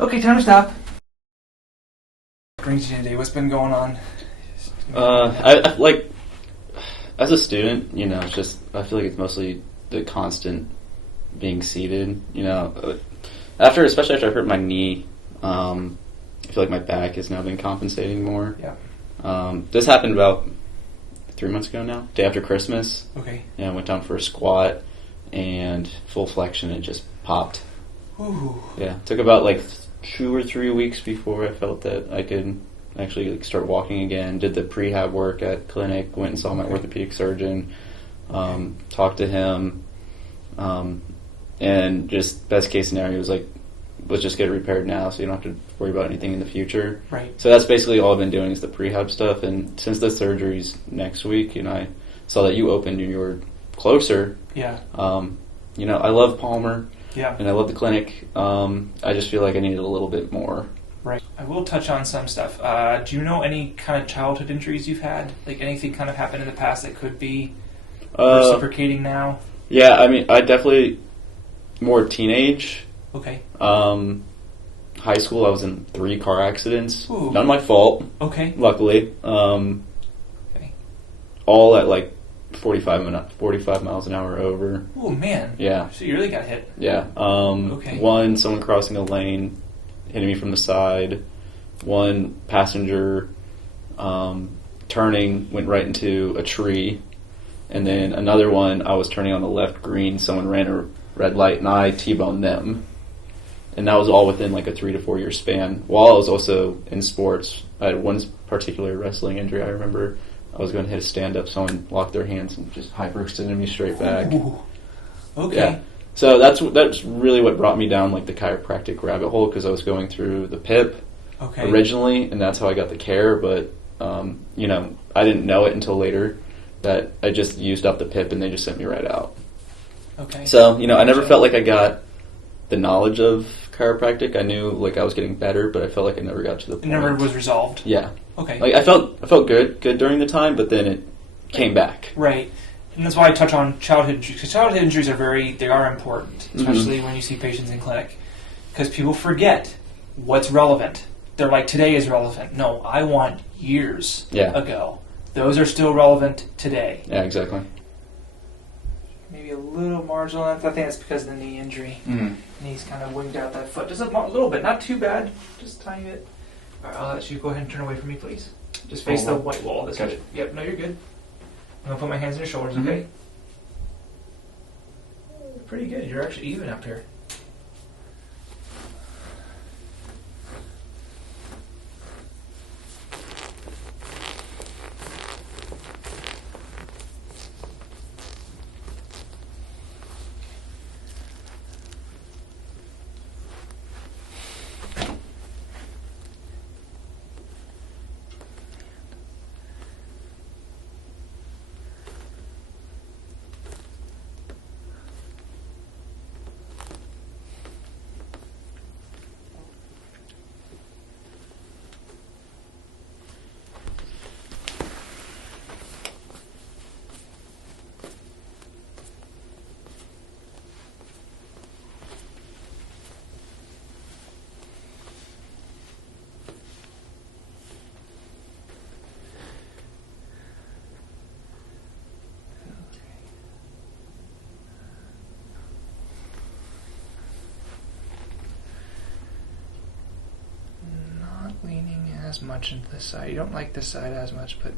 Okay, time to stop. Brings you today. What's been going on? I like as a student, it's just I feel like it's mostly the constant being seated. Especially after I hurt my knee, I feel like my back has now been compensating more. Yeah. This happened about 3 months ago now, day after Christmas. Okay. I went down for a squat and full flexion. It just popped. Ooh. Yeah, it took about 2 or 3 weeks before I felt that I could actually start walking again. Did the prehab work at clinic, went and saw my orthopedic surgeon, talked to him, and just best case scenario was let's just get it repaired now so you don't have to worry about anything in the future. Right. So that's basically all I've been doing is the prehab stuff, and since the surgery's next week, I saw that you opened and you were closer. Yeah. I love Palmer. Yeah. And I love the clinic. I just feel like I needed a little bit more. Right. I will touch on some stuff. Do you know any kind of childhood injuries you've had? Like anything kind of happened in the past that could be reciprocating now? Yeah, I definitely more teenage. Okay. High school, I was in 3 car accidents. Ooh. None of my fault. Okay. Luckily. Okay. All at 45 miles an hour over. Oh man. Yeah. So you really got hit. Yeah. Okay. One, someone crossing a lane, hitting me from the side. One passenger turning, went right into a tree. And then another one, I was turning on the left green, someone ran a red light and I T-boned them. And that was all within a 3 to 4 year span. While I was also in sports, I had one particular wrestling injury. I remember I was going to hit a stand-up, someone locked their hands and just hyperextended me straight back. Ooh. Okay. Yeah. So that's really what brought me down the chiropractic rabbit hole, because I was going through the PIP originally, and that's how I got the care. But I didn't know it until later that I just used up the PIP and they just sent me right out. Okay. So I never felt like I got the knowledge of chiropractic. I knew I was getting better, but I felt like I never got to the point. It never was resolved. Yeah. Okay. I felt good during the time, but then it came back. Right. And that's why I touch on childhood injuries, because childhood injuries are important, especially when you see patients in clinic, because people forget what's relevant. They're like, today is relevant. No, I want years ago. Those are still relevant today. Yeah, exactly. Maybe a little marginal. I think that's because of the knee injury. Mm-hmm. Knee's kind of winged out that foot. Just a little bit, not too bad, just a tiny bit. All right, I'll let you go ahead and turn away from me, please. Just face the white wall. That's gotcha. good. Yep, no, you're good. I'm going to put my hands on your shoulders, okay? Pretty good. You're actually even up here. Leaning as much into this side. You don't like this side as much, but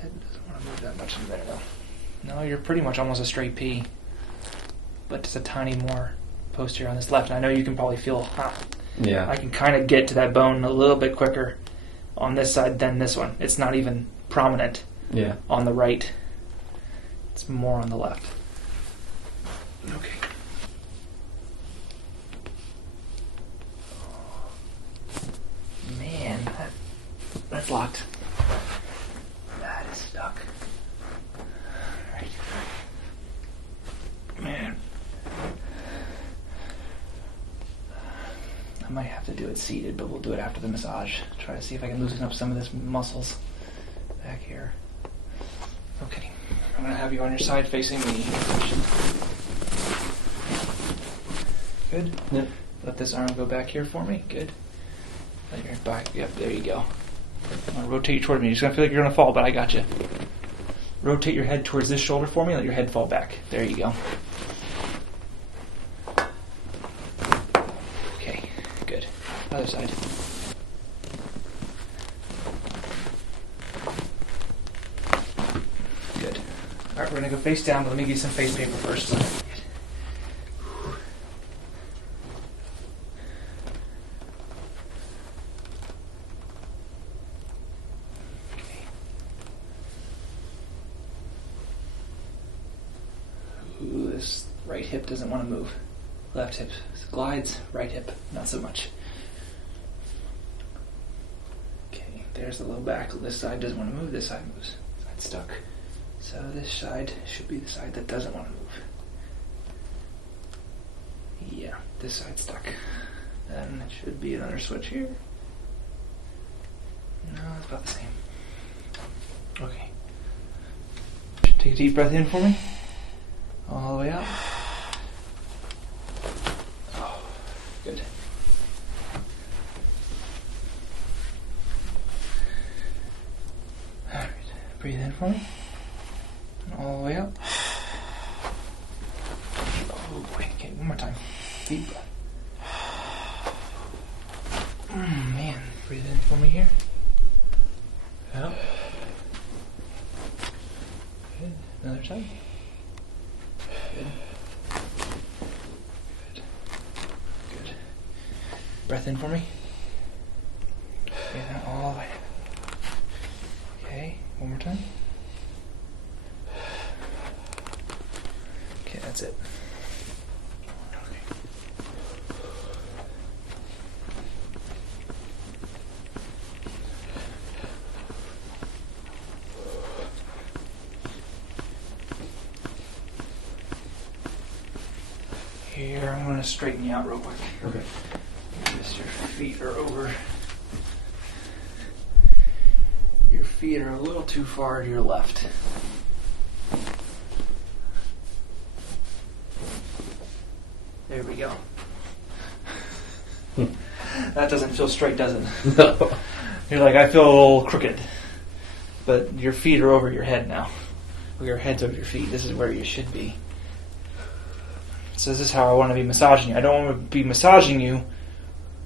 head doesn't want to move that much in there, though. No, you're pretty much almost a straight P, but just a tiny more posterior on this left. And I know you can probably feel, Yeah. I can kind of get to that bone a little bit quicker on this side than this one. It's not even prominent on the right. It's more on the left. Okay. That's locked. That is stuck. Alright. Man. I might have to do it seated, but we'll do it after the massage. Try to see if I can loosen up some of this muscles back here. Okay. I'm going to have you on your side facing me. Good? Yep. Let this arm go back here for me. Good. Let your back. Yep, there you go. I'm going to rotate you toward me. You're just going to feel like you're going to fall, but I got you. Rotate your head towards this shoulder for me. Let your head fall back. There you go. Okay, good. Other side. Good. All right, we're going to go face down, but let me give you some face paper first. This right hip doesn't want to move. Left hip glides, right hip not so much. Okay, there's the low back. This side doesn't want to move, this side moves. Side's stuck. So this side should be the side that doesn't want to move. Yeah, this side's stuck. Then it should be another switch here. No, it's about the same. Okay. Take a deep breath in for me. All the way out. Oh, good. All right. Breathe in for me. And all the way out. Oh boy. Okay, one more time. Deep breath. Man, breathe in for me here. Out. Good. Another time. Good. Good. Good. Breath in for me. Okay, now all the way. Okay, one more time. Okay, that's it. Okay. Here, I'm going to straighten you out real quick. Okay. Just your feet are over. Your feet are a little too far to your left. There we go. That doesn't feel straight, does it? No. You're like, I feel a little crooked. But your feet are over your head now. Or your head's over your feet. This is where you should be. So this is how I want to be massaging you. I don't want to be massaging you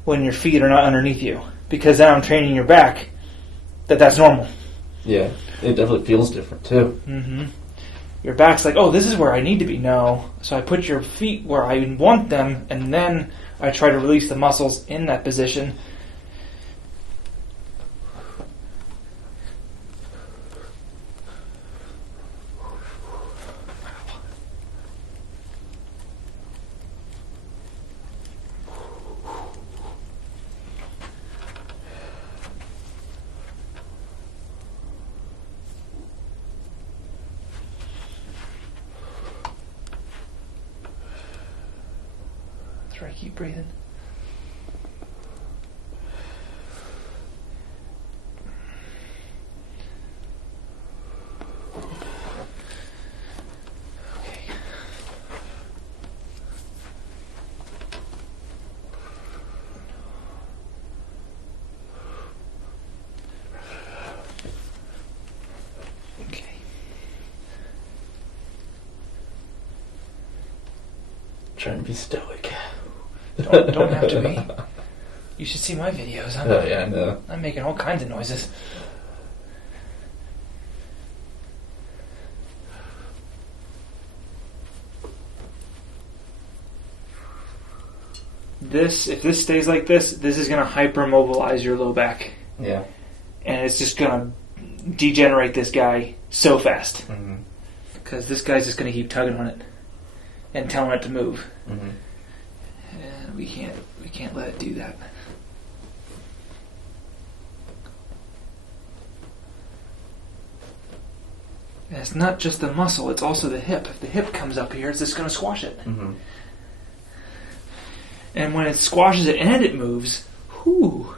when your feet are not underneath you. Because then I'm training your back that's normal. Yeah, it definitely feels different too. Mm-hmm. Your back's like, oh, this is where I need to be. No. So I put your feet where I want them, and then I try to release the muscles in that position. Try to keep breathing. Okay. Okay. Trying to be stoic. Don't have to be. You should see my videos. Oh yeah, I know. I'm making all kinds of noises. If this stays like this is going to hypermobilize your low back. Yeah. And it's just going to degenerate this guy so fast. Mm-hmm. Because this guy's just going to keep tugging on it and telling it to move. Mm-hmm. And we can't let it do that. And it's not just the muscle, it's also the hip. If the hip comes up here, it's just going to squash it. Mm-hmm. And when it squashes it and it moves, whoo.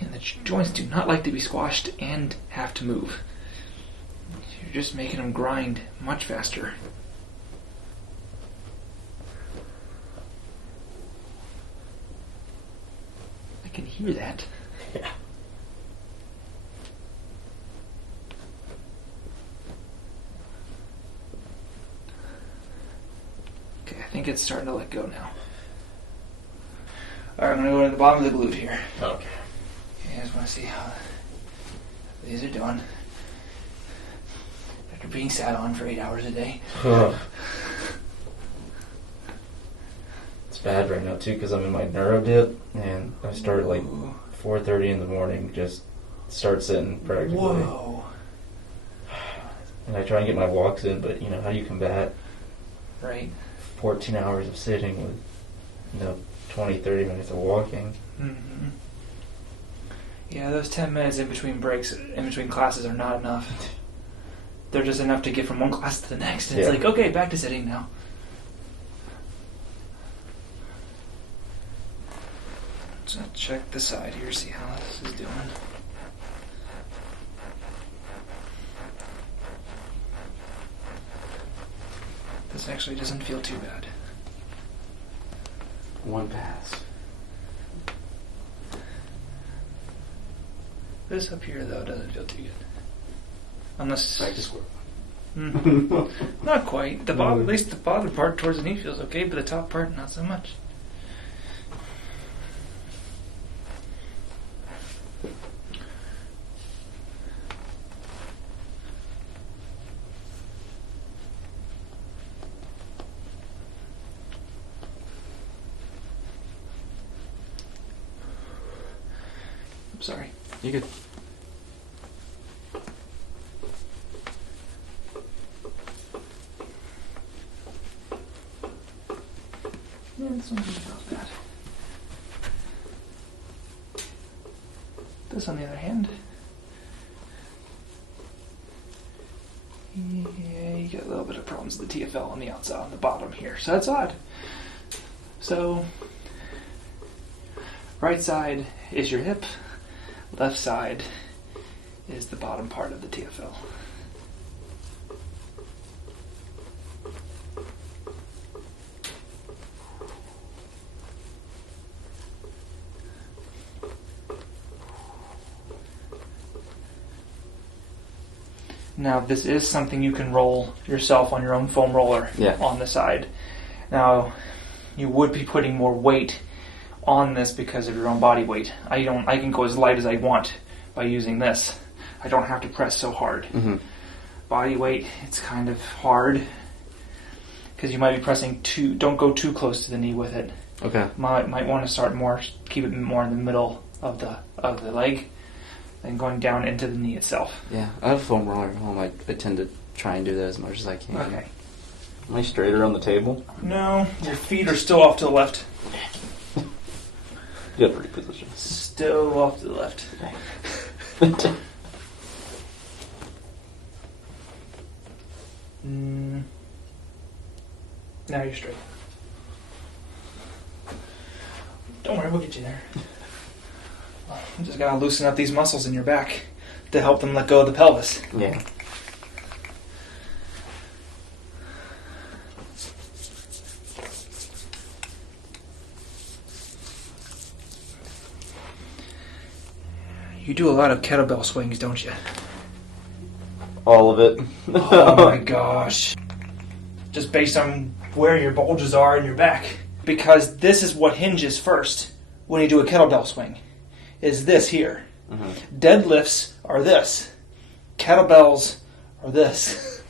Man, the joints do not like to be squashed and have to move. You're just making them grind much faster. can hear that. Yeah. Okay, I think it's starting to let go now. Alright, I'm going to go to the bottom of the glute here. Okay. Okay, I just want to see how these are doing. After being sat on for 8 hours a day. It's bad right now too because I'm in my neuro dip and I start at like 4:30 in the morning. Just start sitting practically. Whoa. And I try and get my walks in, but you know, how do you combat Right. 14 hours of sitting with, you know, 20, 30 minutes of walking? Mm-hmm. Yeah, those 10 minutes in between breaks, in between classes are not enough. They're just enough to get from one class to the next. And it's like, okay, back to sitting now. Let's check the side here, see how this is doing. This actually doesn't feel too bad. One pass. This up here, though, doesn't feel too good. Unless... Practice work. Not quite. The bottom, at least the bottom part towards the knee feels okay, but the top part, not so much. I'm sorry. You good? Yeah, this one feels bad. This, on the other hand, yeah, you got a little bit of problems with the TFL on the outside, on the bottom here. So that's odd. So, right side is your hip, left side is the bottom part of the TFL. Now, this is something you can roll yourself on your own foam roller on the side. Now, you would be putting more weight on this because of your own body weight. I can go as light as I want by using this. I don't have to press so hard. Mm-hmm. Body weight, it's kind of hard because you might be pressing don't go too close to the knee with it. Okay. Might want to start more, keep it more in the middle of the leg, and going down into the knee itself. Yeah, I have a foam roller at home. I tend to try and do that as much as I can. Okay. Am I straighter on the table? No, your feet are still off to the left. You have to reposition. Still off to the left. Now you're straight. Don't worry, we'll get you there. You just gotta loosen up these muscles in your back to help them let go of the pelvis. Yeah. You do a lot of kettlebell swings, don't you? All of it. Oh my gosh. Just based on where your bulges are in your back. Because this is what hinges first when you do a kettlebell swing. Is this here. Mm-hmm. Deadlifts are this. Kettlebells are this.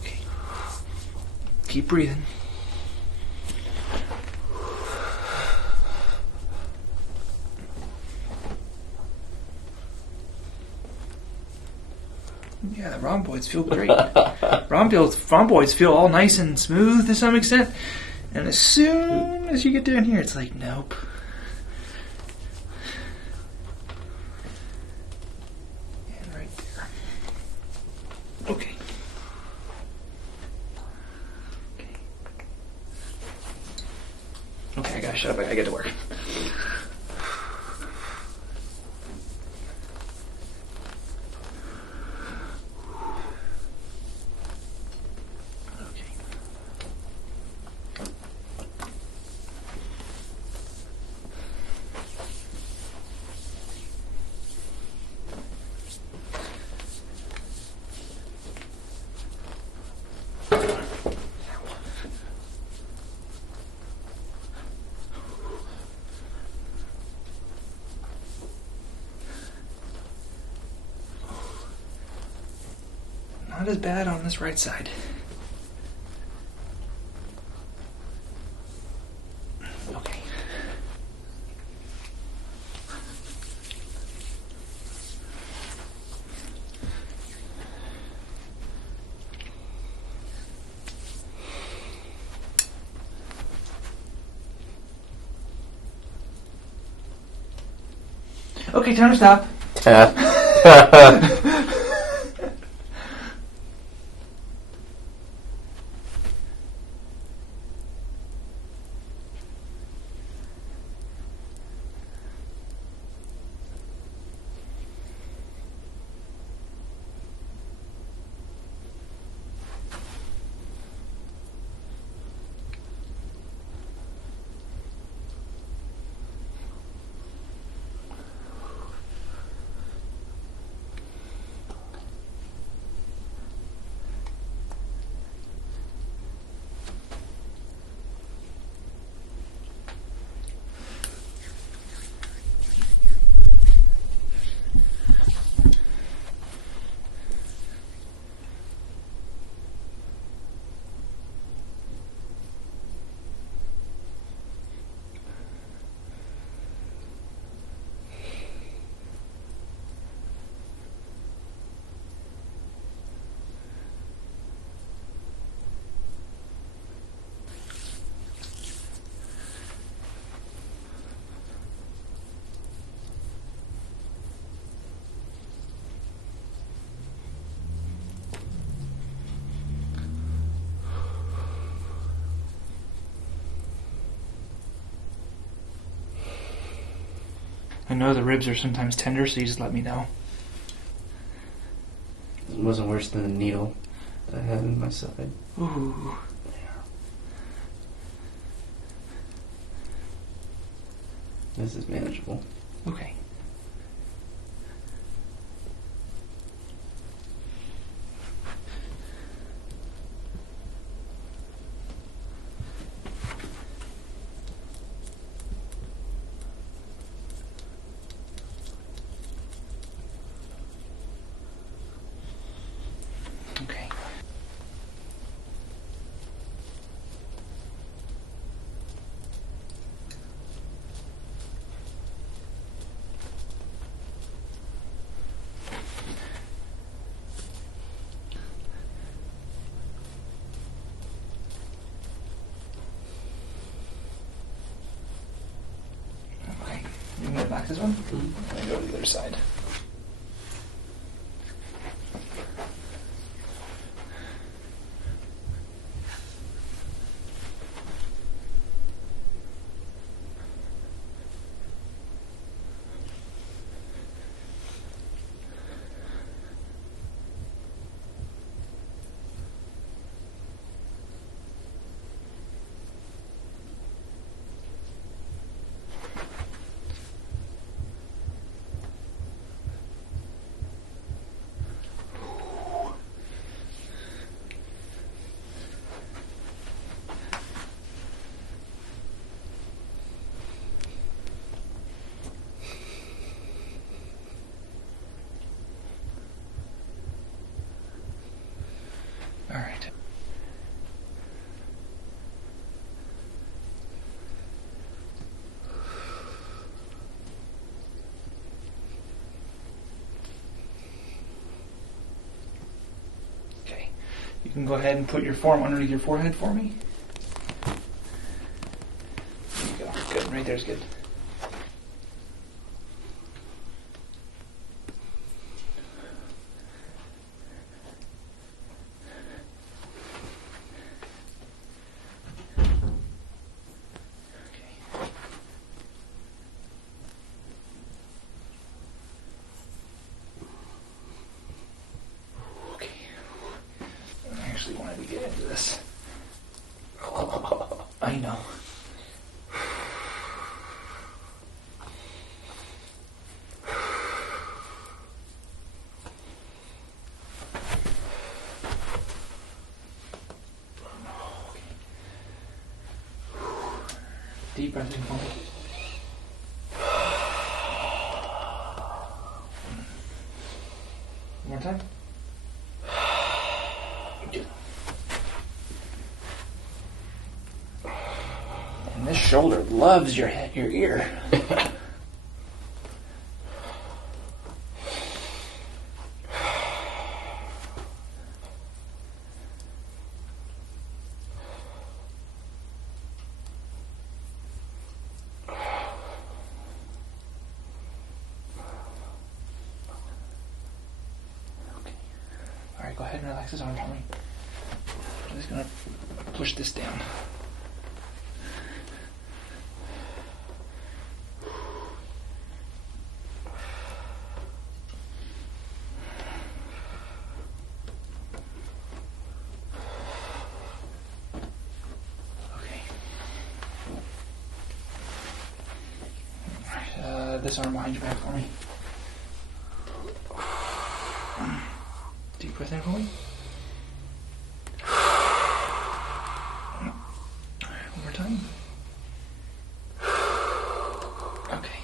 Okay. Keep breathing. Yeah, the rhomboids feel great. Rhomboids feel all nice and smooth to some extent. And as soon as you get down here, it's like, nope. And right there. Okay. Okay. Okay, shut up. I gotta get to work. Not as bad on this right side. Okay. Okay, time to stop. I know the ribs are sometimes tender, so you just let me know. It wasn't worse than the needle that I had in my side. Ooh. This is manageable. Okay. Okay. Okay. You can go back this one? I'm going to go to the other side. All right. Okay. You can go ahead and put your forearm underneath your forehead for me. There you go. Good. Right there's good. Okay. wanted to get into this. I know. Deep breath in for me. One more time. Good. And this shoulder loves your head, your ear. Alright, go ahead and relax his arm for me. I'm just going to push this down. Okay. Alright, this arm behind your back for me. Deep breath in for me. One more time. Okay.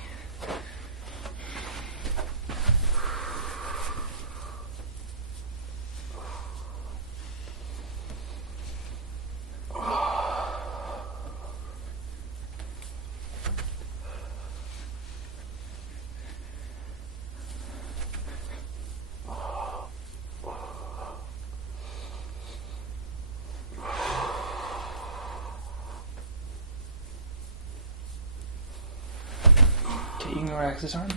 Okay, you can relax this arm.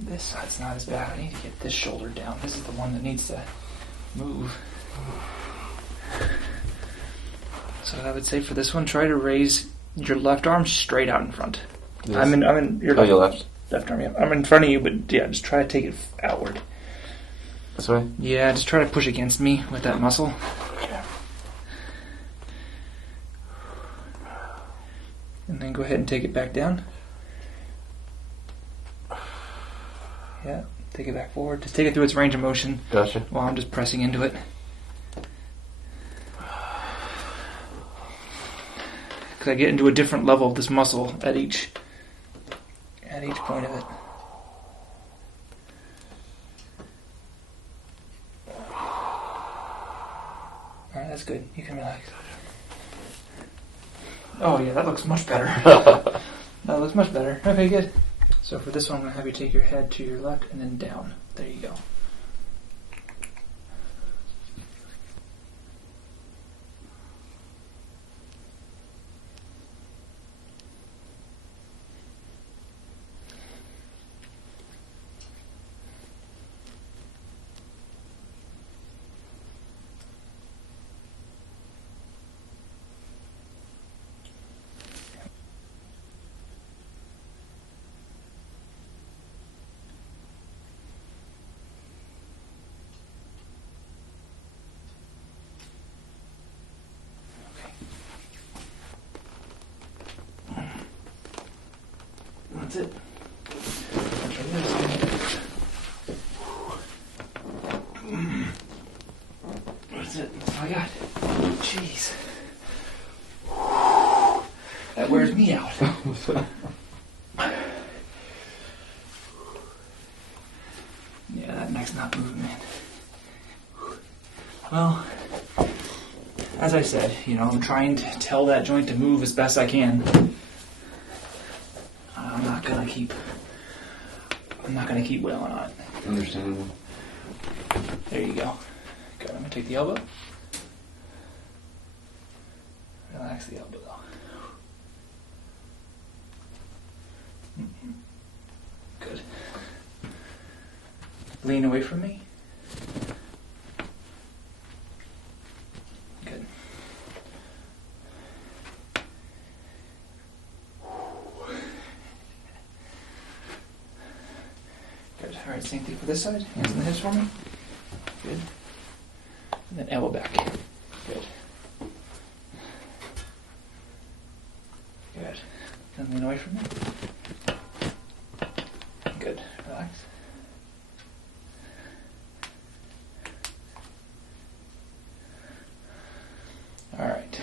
This side's not as bad. I need to get this shoulder down. This is the one that needs to move. So I would say for this one, try to raise your left arm straight out in front. Yes. I'm in your Oh, your left. left arm. Yeah. I'm in front of you, but yeah, just try to take it outward. This way? Yeah, just try to push against me with that muscle. And then go ahead and take it back down. Yeah, take it back forward. Just take it through its range of motion Gotcha. while I'm just pressing into it. Because I get into a different level of this muscle at each point of it. Alright, that's good. You can relax. Oh yeah, that looks much better. That looks much better. Okay, good. So for this one, I'm going to have you take your head to your left and then down. There you go. That's it. That's it. That's all I got. Jeez. That wears me out. Yeah, that neck's not moving, man. Well, as I said, I'm trying to tell that joint to move as best I can. I'm not gonna keep wailing on it. Understandable. There you go. Good. I'm gonna take the elbow. Relax the elbow though. Good. Lean away from me. Good. All right, same thing for this side. Hands on the hips for me. Good. And then elbow back. Good. Good. And lean away from me. Good. Relax. All right.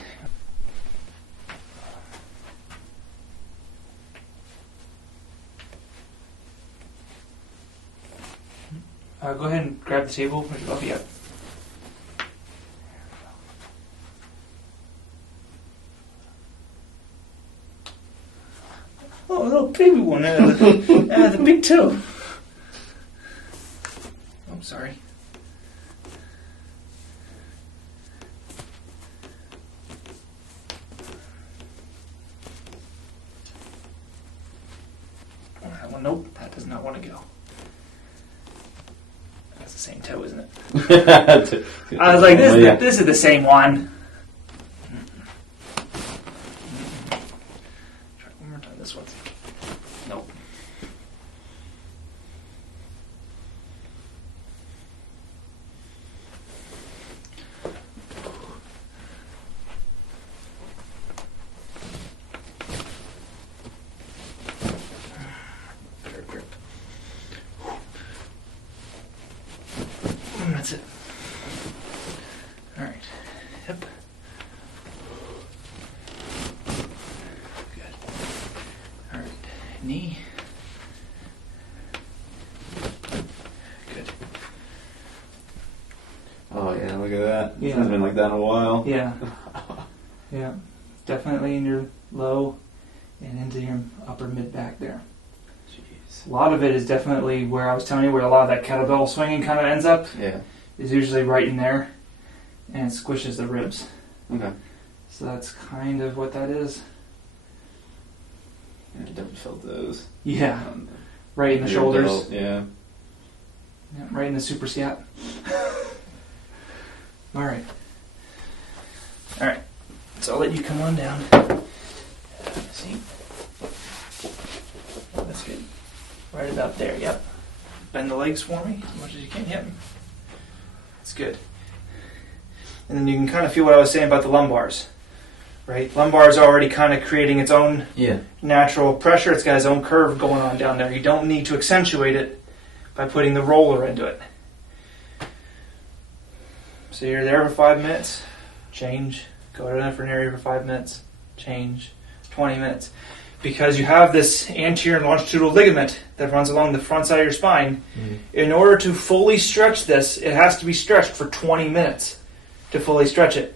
Go ahead and grab the table. I'll be up. Oh, a little baby one. The big toe. I'm sorry. Oh, that one, nope, that does not want to go. That's the same toe, isn't it? I was like, this is the same one. Try one more time. This one's nope. Better grip. That's it. All right. Hip. Good. All right. Knee. Good. Oh yeah, look at that. Yeah. It hasn't been like that in a while. Yeah. Yeah. Definitely in your low and into your upper mid back there. Jeez. A lot of it is definitely where I was telling you where a lot of that kettlebell swinging kind of ends up. Yeah. Is usually right in there, and it squishes the ribs. Okay. So that's kind of what that is. Yeah, I definitely felt those. Yeah. Right in the Your shoulders. belt, yeah. Yeah, right in the super scap. All right. All right. So I'll let you come on down. See? That's good. Right about there. Yep. Bend the legs for me as much as you can. Yep. That's good. And then you can kind of feel what I was saying about the lumbars. Right? Lumbar is already kind of creating its own natural pressure. It's got its own curve going on down there. You don't need to accentuate it by putting the roller into it. So you're there for 5 minutes, change, go to a different area for 5 minutes, change, 20 minutes. Because you have this anterior and longitudinal ligament that runs along the front side of your spine, in order to fully stretch this, it has to be stretched for 20 minutes to fully stretch it.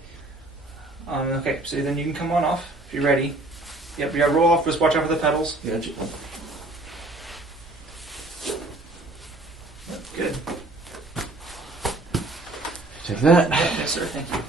Okay, so then you can come on off if you're ready. Yep, you got to roll off, just watch out for the pedals. Gotcha. Yep, good. Take that. Yes, sir, thank you.